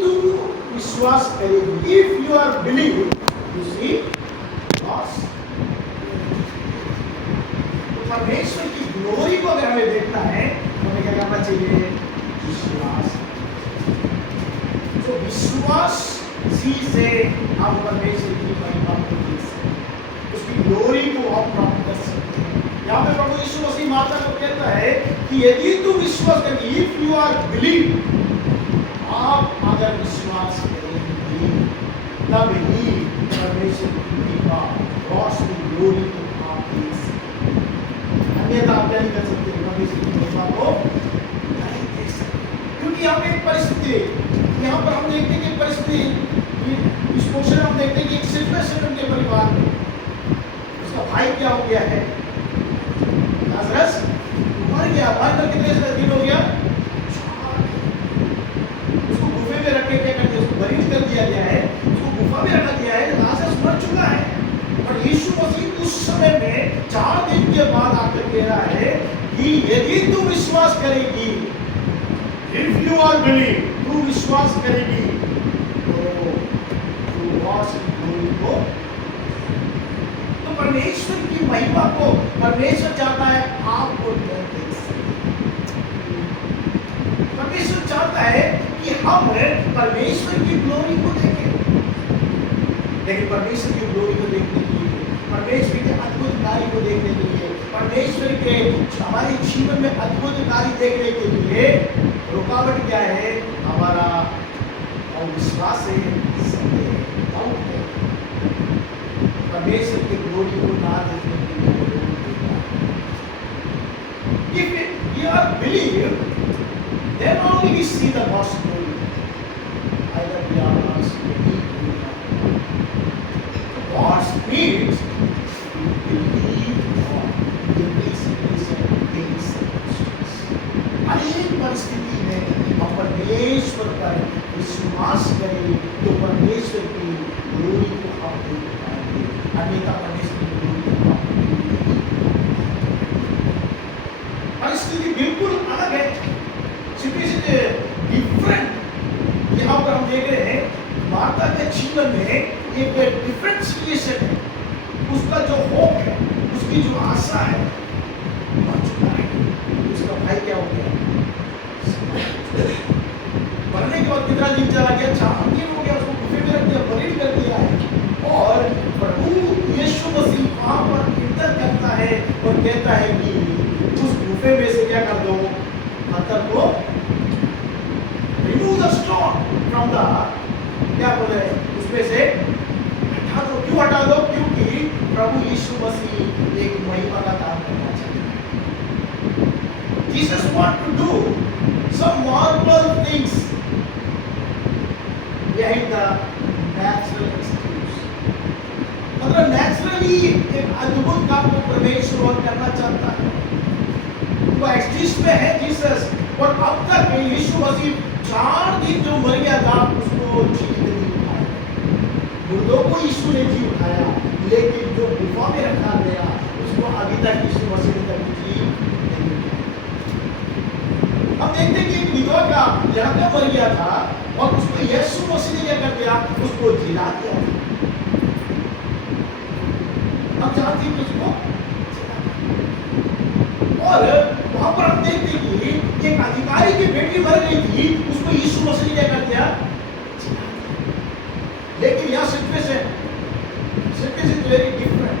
तू विश्वास करेगी, if you are believe, you see loss. परमेश्वर की ग्लोरी को अगर हमें देखना है तो हमें क्या करना चाहिए? विश्वास। तो विश्वास से हम परमेश्वर की महिमा को देख सकते हैं, उसकी ग्लोरी को हम प्राप्त कर सकते हैं। यहाँ पे प्रभु यीशु मसीह माता को कहता है कि यदि तू विश्वास करेगी, इफ यू आर बिलीव, आप अगर विश्वास करेंगे तब ही परमेश्वर की महिमा, रोशनी, ग्लोरी को आप देख सकते हैं। अन्यथा आप क्या नहीं कर सकते? परमेश्वर की महिमा को नहीं देख सकते, क्योंकि यहाँ पे एक परिस्थिति, यहाँ पर हम देखते हैं कि परिस्थिति, इस पोर्शन में हम देखते हैं कि एक सिचुएशन उनके परिवार में, उसका भाई क्या हो गया है? लाजरस मर गया। मर कर कितने दिन हो गया? उसको गुफे में रख के क्या कर दिया? उसको बरी कर दिया गया है, उसको गुफा में रखा गया है। लाजरस मर चुका है, और यीशु मसीह उस समय में 4 दिन के बाद आकर कह रहा है कि यदि तू विश्वास करेगी, इफ यू आर बिलीव, तू विश्वास करेगी तो परमेश्वर की महिमा को परमेश्वर चाहता है आपको देख सके। परमेश्वर चाहता है कि हम परमेश्वर की ग्लोरी को देखें, लेकिन परमेश्वर की ग्लोरी को देखने के लिए, परमेश्वर के अद्भुत कार्य को देखने के लिए, परमेश्वर के हमारे जीवन में अद्भुत कार्य देखने के लिए रुकावट क्या है? हमारा अविश्वास है, डाउट है। परमेश्वर की ग्लोरी को ना देखने के लिए if you are believe, then only we see the God's glory. Either we are not seeing God's needs to believe God in this situation, in circumstances. अनेक परिस्थिति में हम परमेश्वर पर विश्वास करें तो परमेश्वर की ग्लोरी को हम देख पाएंगे, अन्यथा परमेश्वर की ग्लोरी को हम नहीं। परिस्थिति बिल्कुल अलग है, डिफरेंट। यहाँ पर हम देख रहे हैं माता के जीवन में एक डिफरेंट सिचुएशन है। उसका जो होप है, उसकी जो आशा है, मर चुका है। उसका भाई क्या हो गया? मरने के बाद कितना दिन चला गया? 4 दिन हो गया। उसको गुफे में रख दिया, बलि कर दिया है। और प्रभु यीशु मसीह वहां पर इंटर करता है और कहता है कि उस गुफे में से क्या कर दो? पत्थर को remove the stone from the, क्या बोले, उसमें से हटा दो। क्यों हटा दो? क्योंकि प्रभु यीशु मसीह एक महिमा का काम करना चाहता है। Jesus want to do some marvel things behind the natural excuse. मतलब नेचुरली एक अद्भुत काम को परमेश्वर करना चाहता है। वो एक्सिस्ट में है जीसस, और अब तक यीशु मसीह 4 दिन जो मर गया था उसको जीवित नहीं उठाया। मुर्दों को यीशु ने जी उठाया, लेकिन जो गुफा में रखा गया उसको अभी तक यीशु मसीह ने कभी जी नहीं उठाया। हम देखते हैं कि एक विधवा का लड़का मर गया था और उसको यीशु मसीह ने क्या कर दिया? उसको जिला दिया। अब जानती हैं उसको, और वहां पर हम देखते हैं कि एक अधिकारी की बेटी मर गई थी, उसको यीशु मसीह ने क्या कर दिया? जिला दिया। लेकिन यहाँ सिचुएशन वेरी डिफरेंट।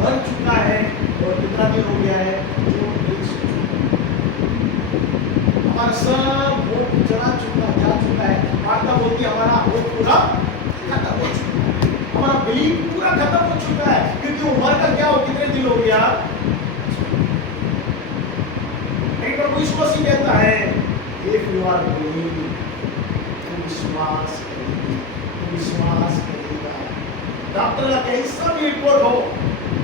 मर चुका है और कितना दिन हो गया है? हमारा सब होप जा चुका है। माता बोलती हमारा होप पूरा खत्म हो चुका है, हमारा बिलीव पूरा खत्म हो चुका है, क्योंकि वो मर कर क्या हो, कितने दिन हो गया? एक बार यीशु मसीह कहता है, इफ यू आर बिलीव, तो विश्वास करेगा। डॉक्टर का कैसा भी रिपोर्ट हो,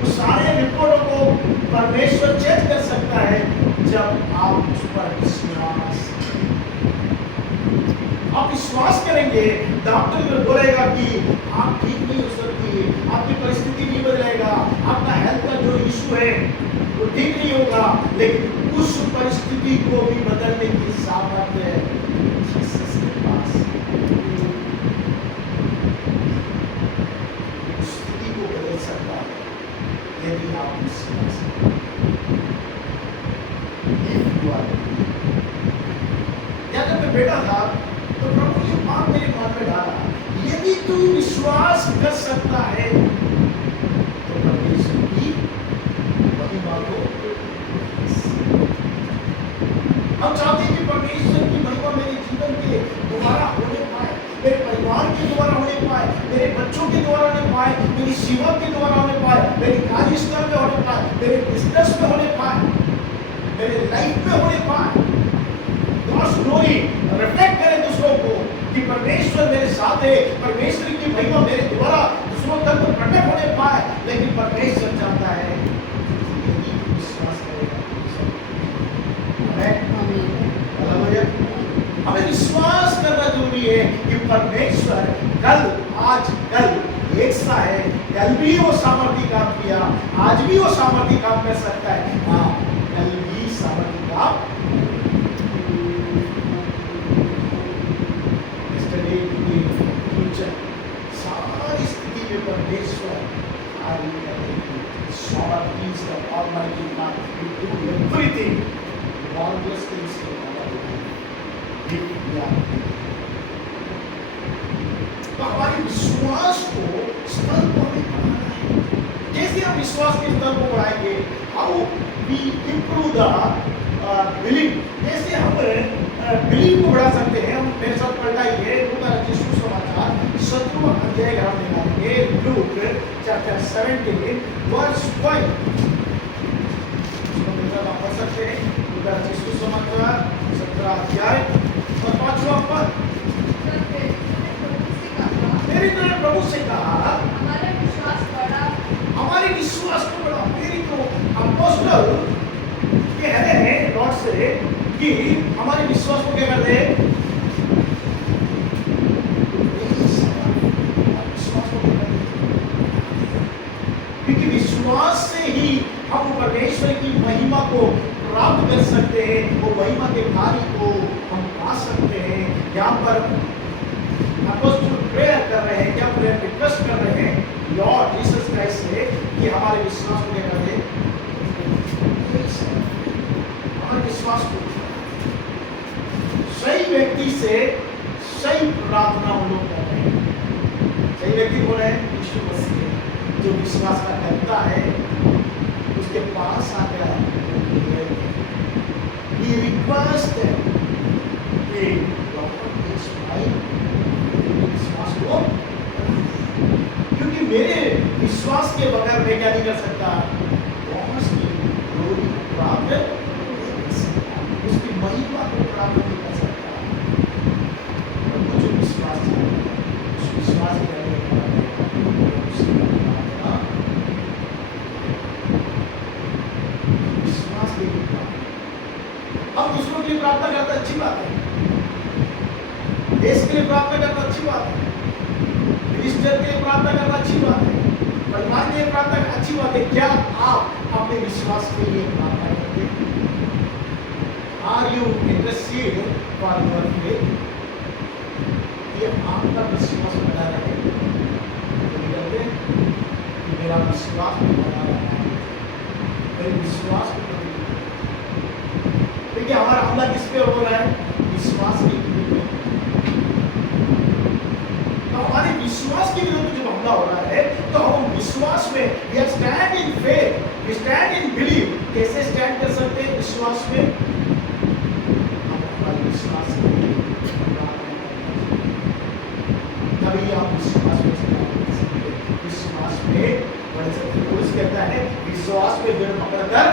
उस सारे रिपोर्टों को परमेश्वर चेक कर सकता है जब आप उस पर विश्वास करेंगे। डॉक्टर बोलेगा कि आप ठीक नहीं हो सकती, आपकी परिस्थिति नहीं बदलेगा, आपका हेल्थ का जो इशू है वो ठीक नहीं होगा, लेकिन उस परिस्थिति को भी बदलने की सामर्थ्य जीसस के पास यदि आप विश्वास करें। या जब मैं बैठा था तो प्रभु ये बात मेरे मन में डाला, यदि तू विश्वास कर सकता है तो परमेश्वर की महिमा को। हम चाहते हैं कि परमेश्वर की महिमा मेरे जीवन के द्वारा होने पाए, मेरे परिवार के द्वारा होने पाए, मेरे बच्चों के द्वारा होने पाए, मेरी सेवा के द्वारा होने पाए, मेरे कार्यस्थल में होने पाए, मेरे बिजनेस में होने पाए, मेरे लाइफ में होने पाए। गॉड्स ग्लोरी रिफ्लेक्ट करे दूसरों को कि परमेश्वर मेरे साथ है, परमेश्वर की महिमा मेरे द्वारा दूसरों तक प्रकट होने पाए। लेकिन परमेश्वर चाहता है यदि विश्वास करेगा। हमें विश्वास करना जरूरी है कि परमेश्वर कल, आज, कल एक सा है। कल भी वो सामर्थ्य काम किया, आज भी वो सामर्थ्य काम कर सकता है। हाँ, कल भी सामर्थ्य काम। सारी स्थिति में परमेश्वर Almighty God will do everything, marvelous things in our life. तो हमारे विश्वास को स्तर को हमें बढ़ाना है। जैसे हम विश्वास के स्तर को बढ़ाएंगे, how we improve the believe, जैसे हम बिलीव को बढ़ा सकते हैं। हम मेरे साथ पढ़ाइए सुसमाचार 17वां अध्याय हम निकालेंगे, लूक चैप्टर 17 वर्स 5। आप पढ़ सकते हैं सुसमाचार 17 अध्याय और 5वां पद। मेरी तरह प्रभु से कहा, हमारे विश्वास को बढ़ा। मेरी तो अपोस्टल कह रहे हैं लॉर्ड से कि हमारे विश्वास को क्या कर दे, विश्वास को क्योंकि विश्वास से ही हम परमेश्वर की महिमा को प्राप्त कर सकते हैं। वो महिमा के कार्य को हम पा सकते हैं। यहाँ पर अपोस्टल प्रेयर कर रहे हैं, क्या प्रेयर रिक्वेस्ट कर रहे हैं लॉर्ड जीसस क्राइस्ट से कि हमारे विश्वास को क्या कर दे, हमारे विश्वास को। सही व्यक्ति से सही प्रार्थना हम लोग कर रहे हैं। सही व्यक्ति कौन है? यीशु मसीह, जो विश्वास का करता है उसके पास आकर he requested कि विश्वास को, क्योंकि मेरे विश्वास के बगैर मैं क्या नहीं कर सकता, प्राप्त उसकी महिमा को प्राप्त नहीं कर सकता। मुझे विश्वास है, उस विश्वास करने के बाद विश्वास के लिए हम दूसरों के लिए प्रार्थना करते अच्छी बात है, देश के लिए प्रार्थना करना अच्छी बात है, मिनिस्टर के लिए प्रार्थना करना अच्छी बात है, परिवार के लिए प्रार्थना करना अच्छी बात है। क्या आप अपने विश्वास के लिए प्रार्थना करते हैं? Are you interested for your faith? ये आपका विश्वास बना रहे, तो कहते हैं कि मेरा विश्वास बना रहा है, मेरे विश्वास को देखिए हमारा हमला किस पे हो रहा है? विश्वास के विरुद्ध। तो हमारे विश्वास के विरुद्ध जब हमला हो रहा है तो हम विश्वास में we are stand in faith, we stand in belief। कैसे स्टैंड कर सकते हैं विश्वास में? हम हमारे विश्वास तभी आप विश्वास में stand कर सकते हैं। विश्वास में बढ़ सकते हैं। पुरुष कहता है विश्वास में जड़ पकड़कर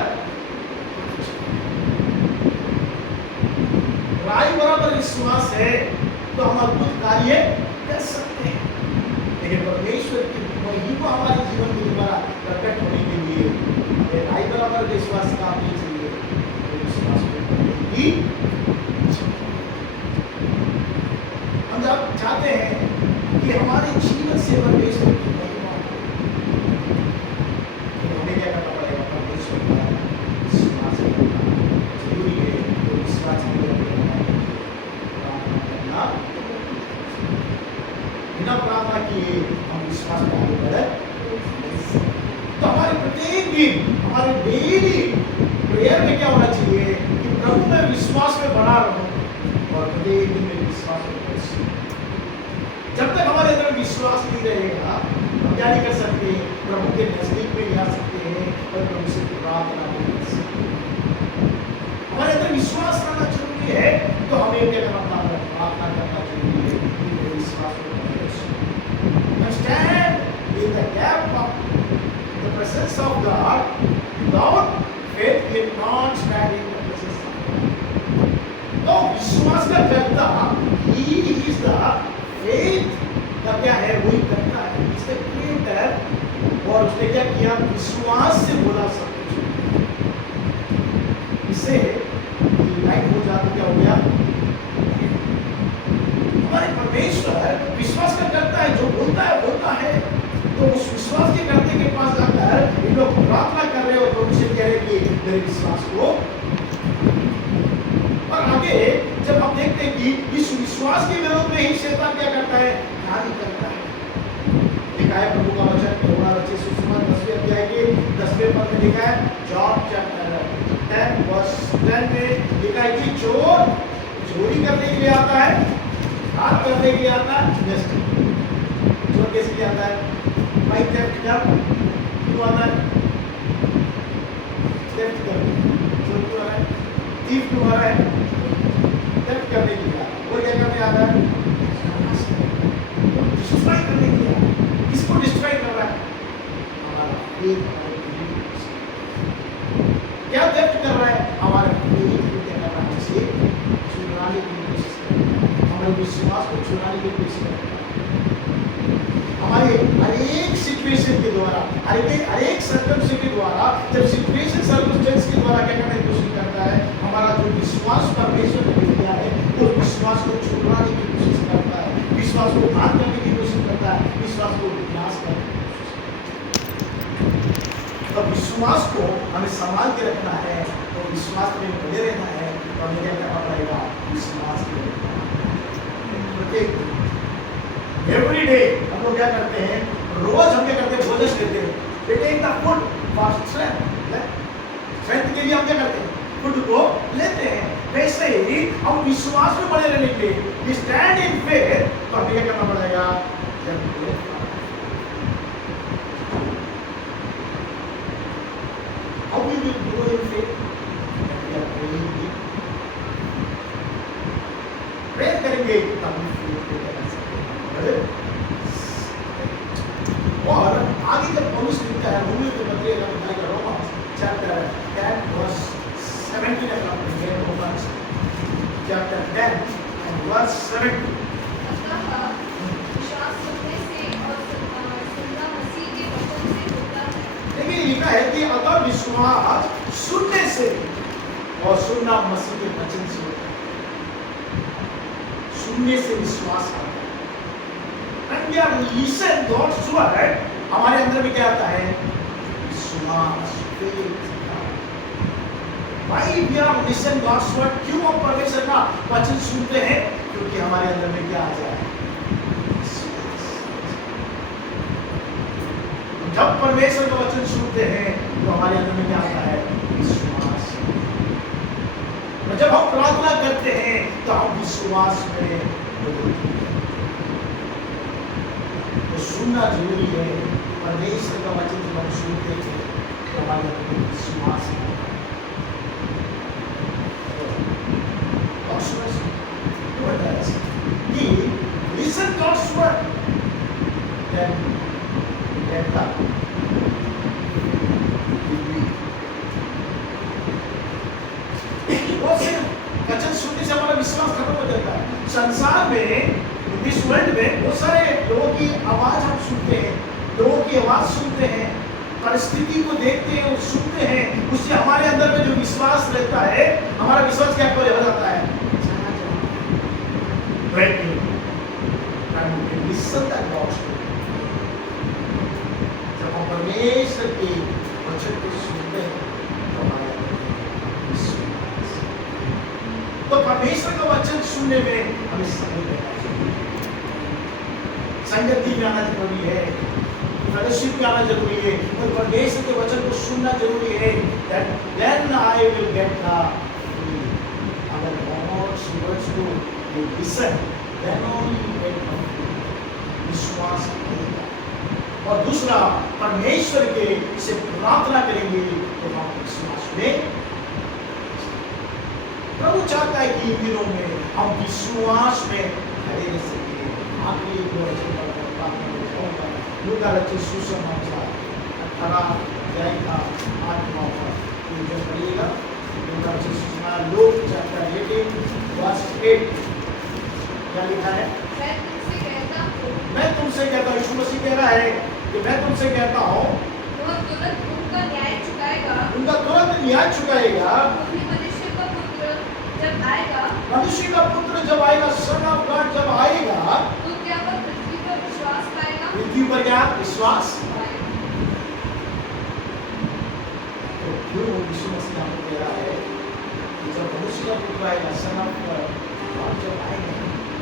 राई बराबर विश्वास है तो हम अद्भुत कार्य कर सकते हैं। लेकिन परमेश्वर की महिमा हमारे जीवन के द्वारा प्रकट होने के लिए राई बराबर विश्वास का नहीं चाहिए, तो विश्वास की हम जब चाहते हैं कि हमारे जीवन से परमेश्वर की महिमा तो हमें क्या करना पड़ेगा? परमेश्वर का विश्वास करना जरूरी है। तो विश्वास बिना प्रार्थना किए हम विश्वास में आगे बढ़े। तो हमारे प्रत्येक हमारे डेली प्रेयर में क्या होना चाहिए कि प्रभु मैं विश्वास में बना रहूं और मुझे एक दिन में विश्वास में बढ़ूं। जब तक हमारे अंदर विश्वास नहीं रहेगा हम क्या नहीं कर सकते, प्रभु के नजदीक में नहीं आ सकते हैं और प्रभु से प्रार्थना नहीं कर सकते। हमारे अंदर विश्वास रहना जरूरी है, तो हमें क्या करना है, प्रार्थना करना जरूरी है कि मेरे विश्वास में stand in the gap of the presence of God. Without faith, we cannot stand in the presence of God. तो विश्वास का करता he is the faith का क्या है, वही करता है, इससे क्रिएटर, और उसने क्या किया, विश्वास से बोला सब कुछ। इससे लाइट हो जाता, क्या हो गया, हमारे परमेश्वर विश्वास का करता है, जो बोलता है। तो उस विश्वास के करते के पास जाकर इन लोग प्रार्थना कर रहे हो तो उनसे कह रहे कि मेरे विश्वास को। और आगे जब हम देखते हैं कि इस विश्वास के विरोध में ही शैतान क्या करता है, कार्य करता है। लिखा है प्रभु का वचन योहाना रचित सुसमाचार 10वें अध्याय के 10वें पद में लिखा है, जॉन चैप्टर 10 वर्स 10 में लिखा है कि चोर चोरी करने के लिए आता है, हाथ करने के लिए आता है, चोर कैसे लिए आता है, भाई थेफ्ट क्यों आता है, थेफ्ट करने, चोर क्यों आ रहा है, थीफ क्यों आ रहा है, थेफ्ट करने के लिए, वो क्या करने आता है, डिस्ट्रॉय करने के लिए। किसको डिस्ट्रॉय कर रहा है, हमारा फेथ, क्या थेफ्ट कर रहा है, हमारा फेथ को क्या कर रहा है, उसे चुराने की कोशिश कर रहा है, हमारे विश्वास को चुराने की कोशिश कर रहा है। हमारे हर एक सिचुएशन के द्वारा, हर एक सर्कमस्टेंस के द्वारा, जब सिचुएशन सर्कमस्टेंस के द्वारा क्या करने की कोशिश करता है, हमारा जो विश्वास परमेश्वर ने दिया है वो विश्वास को चुराने की कोशिश करता है, विश्वास को घात करने की कोशिश करता है, विश्वास को विनाश करने की कोशिश करता है। तो विश्वास को हमें संभाल के रखना है, तो विश्वास में बने रहना है, तो हमें क्या करना पड़ेगा, विश्वास के एवरी डे हम लोग क्या करते हैं, रोज हम क्या करते हैं, भोजन करते हैं, बेटे एक फूड फॉर स्ट्रेंथ के लिए हम क्या करते हैं, फूड को लेते हैं। वैसे ही हम विश्वास में बने रहने के लिए, वी स्टैंड इन फेथ, तो हमें क्या करना पड़ेगा, how we will grow in faith, prayer करेंगे तब और आगे जब पौलुस लिखता है रोमियो के पत्र का रोमन्स चैप्टर 10 वर्स 17 का पढ़ेंगे, रोमन्स चैप्टर 10 एंड वर्स 17। विश्वास सुनने से और सुनना मसीह के वचन से होता है। देखिए लिखा है कि अगर विश्वास सुनने से और सुनना मसीह के वचन से होता है, सुनने से विश्वास आता है। When we are listen God's word, हमारे अंदर में क्या आता है, विश्वास, faith। Why we are listen God's word? क्यों हम परमेश्वर का वचन सुनते हैं, क्योंकि हमारे अंदर में क्या आ जाए, विश्वास। जब परमेश्वर का वचन सुनते हैं तो हमारे अंदर में क्या आता है, विश्वास। और जब हम प्रार्थना करते हैं तो हम विश्वास में बदलते हैं। तो सुनना जरूरी है, परमेश्वर का वचन जब हम सुनते हैं तो हमारे अंदर में विश्वास आता है। He listen God's word, then get up. वचन सुनने से हमारा विश्वास खत्म हो जाता है। संसार में, इस वर्ल्ड में बहुत सारे लोगों की आवाज हम सुनते हैं, लोगों की आवाज सुनते हैं, परिस्थिति को देखते हैं और सुनते हैं, उससे हमारे अंदर में जो विश्वास रहता है, हमारा विश्वास क्या हो जाता है, जब हम परमेश्वर के वचन को सुनते हैं तो हमारे अंदर विश्वास। तो परमेश्वर का वचन सुनने में हमें समय देना चाहिए, संगति में आना जरूरी है, फेलोशिप में आना जरूरी है और परमेश्वर के वचन को सुनना जरूरी है। That then I will get the अगर God's words को you listen, then only you get विश्वास करेगा। और दूसरा, परमेश्वर के से प्रार्थना करेंगे तो हम विश्वास में। प्रभु चाहता है कि इन दिनों में हम विश्वास में खड़े रह सके। आखिरी दो वचन पर प्रार्थना करूंगा। लूका रचित सुसमाचार 18 अध्याय का 8वां पद जो पढ़िएगा। लूका रचित सुसमाचार लूक चैप्टर 18 वर्स 8 क्या लिखा है? मैं तुमसे कहता हूँ, यीशु मसीह कह रहा है कि मैं तुमसे कहता हूँ, वह तुरंत उनका न्याय चुकाएगा। उनका तुरंत न्याय चुकाएगा। मनुष्य का पुत्र जब आएगा, मनुष्य का पुत्र जब आएगा, सन ऑफ गॉड जब आएगा, तो क्या वह पृथ्वी पर विश्वास पाएगा? पृथ्वी पर क्या विश्वास? तो क्यों यीशु मसीह हमको कह रहा है कि जब मनुष्य का पुत्र आएगा, सन ऑफ गॉड जब आएगा,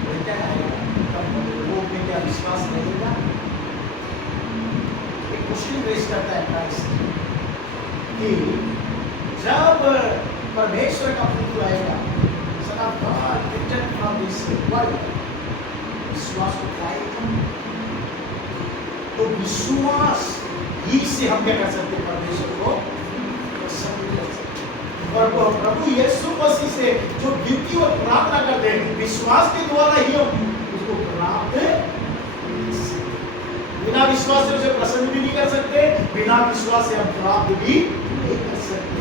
वो क्या आएगा, तब लोग में क्या विश्वास रहेगा? एक क्वेश्चन रेज करता है क्राइस्ट कि जब परमेश्वर का पुत्र आएगा, son of God return from this world, विश्वास को पाएगा। तो विश्वास ही से हम क्या कर सकते हैं? परमेश्वर को प्रसन्न कर सकते हैं। और प्रभु यीशु मसीह से जो विनती और प्रार्थना करते हैं, विश्वास के द्वारा ही हम उसको प्राप्त कर सकते हैं। बिना विश्वास से उसे प्रसन्न भी नहीं कर सकते, बिना विश्वास से हम प्राप्त भी नहीं कर सकते।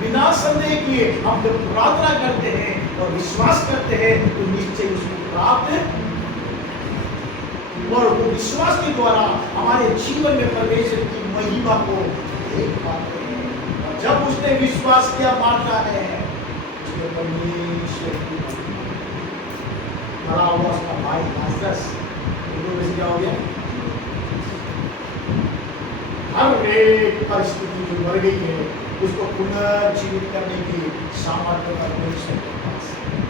बिना संदेह किए हम जब प्रार्थना करते हैं और विश्वास करते हैं तो निश्चय उसको प्राप्त, और वो विश्वास के द्वारा हमारे जीवन में परमेश्वर की महिमा को देख पाते हैं। और जब उसने विश्वास किया, मानता है, उसने परमेश्वर की मरा हुआ उसका भाई लाजरस क्या हो गया? हर एक परिस्थिति जो मर गई है उसको पुनर्जीवित करने की सामर्थ्य परमेश्वर के पास है।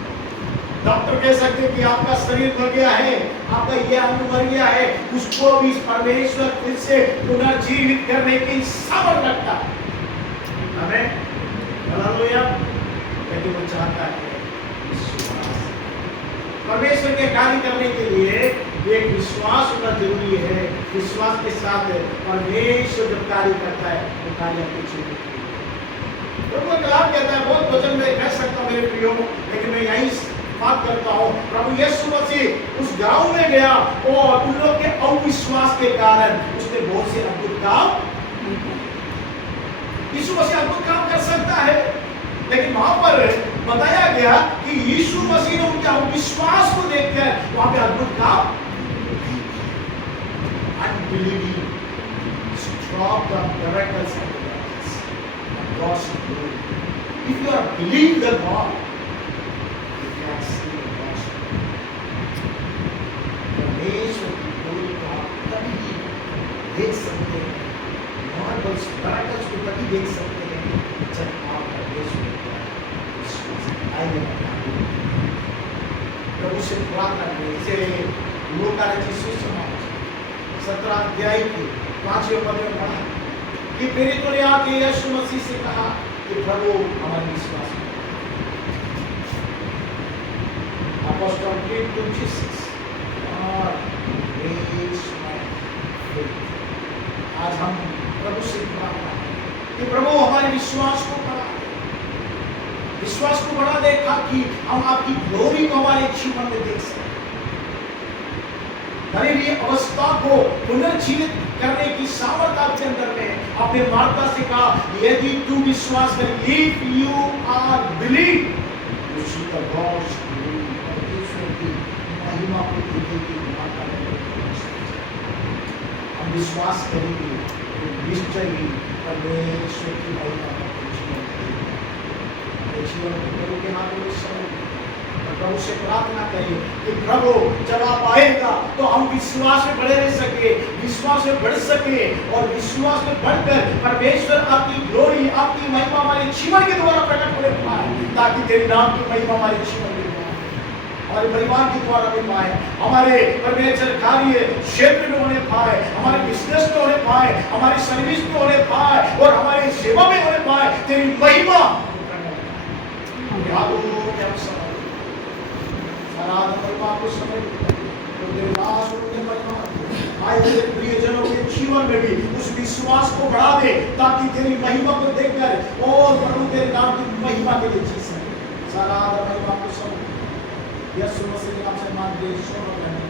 डॉक्टर कह सकते हैं कि आपका शरीर मर गया है, आपका यह अंग मर गया है, उसको भी परमेश्वर फिर से पुनर्जीवित करने की सामर्थ्य रखता है। हमें हालेलुया, क्योंकि वो चाहता है विश्वास। परमेश्वर के कार्य करने के लिए एक विश्वास होना जरूरी है। विश्वास के साथ परमेश्वर जब कार्य करता है वो कार्य कुछ नहीं। प्रभु कलाम कहता है, बहुत वचन में कह सकता हूँ मेरे प्रियो, लेकिन मैं यहीं बात करता हूँ। प्रभु यीशु मसीह उस गांव में गया और उन लोग के अविश्वास के कारण उसने बहुत से अद्भुत काम। यीशु मसीह अद्भुत काम कर सकता है, लेकिन वहां पर बताया गया कि यीशु मसीह ने उनके अविश्वास को देखकर वहां पे अद्भुत काम। Unbelieving stop the miracles of God's glory. If you are believing the God, you can see the God's glory. परमेश्वर की glory को आप तभी देख सकते हैं, marvels, miracles को तभी देख सकते हैं जब आप परमेश्वर का विश्वास करेंगे। प्रभु से प्रार्थना करें। इसे लूका रचित सुसमाचार 17 अध्याय के 5वें पद में पढ़ा कि प्रेरितों ने आके यीशु मसीह से कहा कि प्रभु हमारे विश्वास में। Apostle prayed to Jesus, God, raise my faith. आज हम प्रभु से प्रार्थना करें कि प्रभु हमारे विश्वास को बढ़ा दे, विश्वास को बढ़ा दे ताकि हम आपकी ग्लोरी को हमारे जीवन में देख सकें। हमारी अवस्था को पुनर्जीवित करने की सामर्थ्य आपके अंदर में। आपने मार्था से कहा, यदि तू विश्वास कर, if you are believe, you see the God's glory, परमेश्वर की महिमा को देखेंगे। हम विश्वास करेंगे तो निश्चय ही परमेश्वर की महिमा का जीवन प्रभु के हाथों में समर्पित। प्रभु से प्रार्थना करिए कि प्रभु जब आप आएगा तो हम विश्वास में बड़े रह सके, विश्वास में बढ़ सके, और विश्वास में बढ़कर परमेश्वर आपकी ग्लोरी, आपकी महिमा हमारे जीवन के द्वारा प्रकट होने पाए, ताकि तेरे नाम की महिमा हमारे जीवन में पाए। हमारे परिवार के द्वारा भी पाए, हमारे परमेश्वर कार्य क्षेत्र में होने पाए, हमारे बिजनेस में होने पाए, हमारी सर्विस में होने पाए और हमारी सेवा में होने पाए। तेरी महिमा यादों के हम समझ सारा महिमा को समझ तो तेरे दास और तेरे महिमा आए तेरे प्रियजनों के जीवन में भी उस विश्वास को बढ़ा दे, ताकि तेरी महिमा को देखकर और प्रभु तेरे नाम की महिमा के लिए जी सके। सारा महिमा को समझ यीशु मसीह के नाम से मांगते हैं।